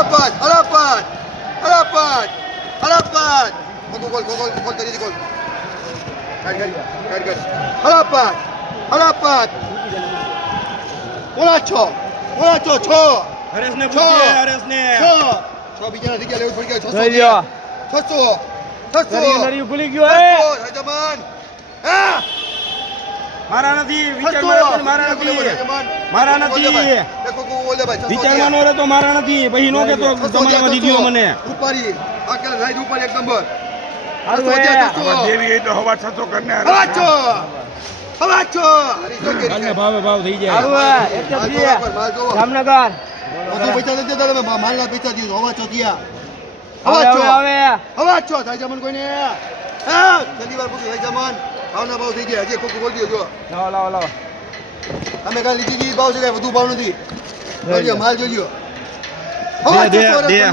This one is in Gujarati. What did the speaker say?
harapan. Gol tadi gol. Kan. Harapan. Bola cho. હરેશને પૂછીએ હરેશને Cho bicara dia lewat pergi. જોઈ લ્યો Satu. નરિયું ભૂલી ગયો હે Zaman. Ah. મારા નથી વિચારમાં રહેતો ને મારા નથી મારા નથી વિચારમાં નો રહેતો મારા નથી પછી નો કેતો તમારામાં દીધો મને રૂપારી આકેલ રાઈડ ઉપર એક નંબર હારું હે દેવી ગઈ તો હવા છસો કરને હવાચો કાલને ભાવ થઈ જાય હારું હે એટલે દીએ જામનગર બધું પૈસા નથી દેતા તમે માલના પૈસા દીધો હવાચો દિયા હવે હવાચો થાય જમન કોઈને હા જલ્દી વાર પૂછો થાય જમન ભાવના ભાવ થઈ ગયા હજી કોક બોલ દો જો લાવો અમે કાલ લીધી ભાવ છે કઈ વધુ ભાવ નથી માલ જોજો દે